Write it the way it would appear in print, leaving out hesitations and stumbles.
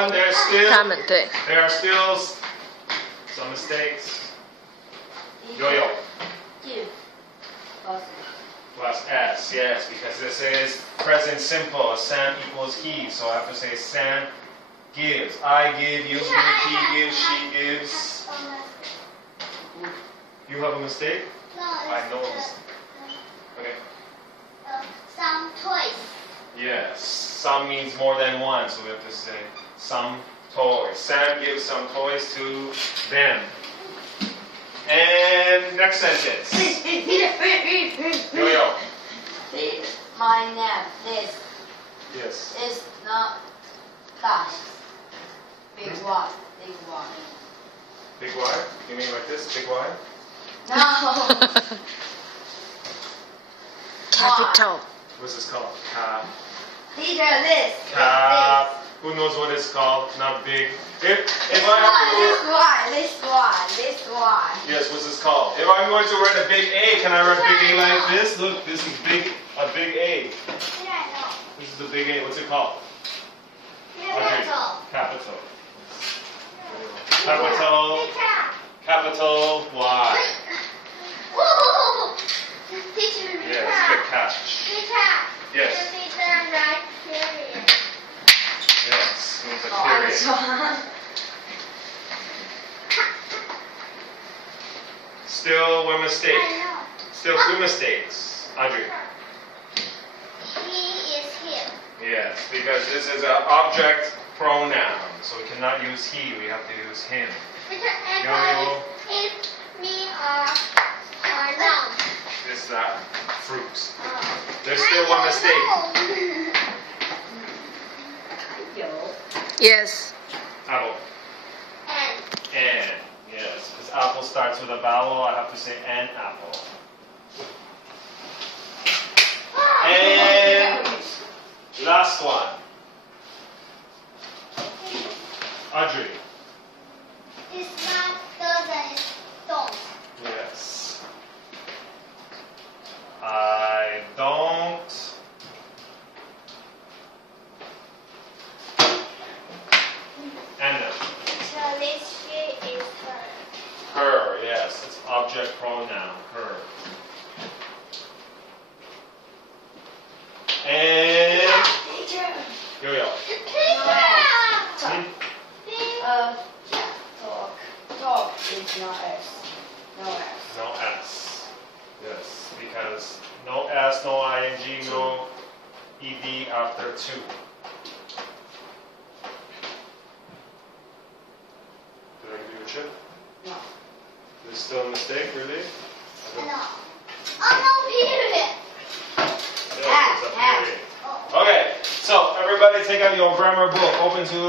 one, there are still some mistakes. Yo-yo. Plus S, yes, because this is present simple. Sam equals he, so I have to say Sam gives. I give, you give, he gives, she gives. You have a mistake? No, I know a mistake. Okay. Some toys. Yes, some means more than one, so we have to say some toys. Sam gives some toys to them. And next sentence. Yo-yo. My name is. Yes. It's not that. Big Y. Big Y. Big Y? You mean like this? Big Y? No. Capital. What's this called? Cap. Teacher, this. Cap. Who knows what it's called? Not big. If I have to... This Y. Yes, what's this called? If I'm going to write a big A, can I write a big A like this? Look, this is big. A big A. This is a big A. What's it called? Capital. Capital. Capital. Capital Y. Teacher, Yes, big cap. Yes. Yes, means a period. Still one mistake. Still two mistakes. Audrey. He is him. Yes, because this is an object pronoun, so we cannot use he, we have to use him. Yo-yo. If me or noun. This is fruits. There's still one mistake. Yes. Apple. And. Yes, because apple starts with a vowel, I have to say an apple. And last one. Audrey. It's not doesn't, it's don't. Yes. I don't. Anna. She is her. Her, yes. It's object pronoun. Her. And Teacher. Yo-yo. Talk is not S. No S. No S. Yes, because no S, no ing, no ed after two. Did I give you a chip? No. There's still a mistake, really? No. Oh no, period. Yes, it's a period. Okay, so everybody take out your grammar book. Open to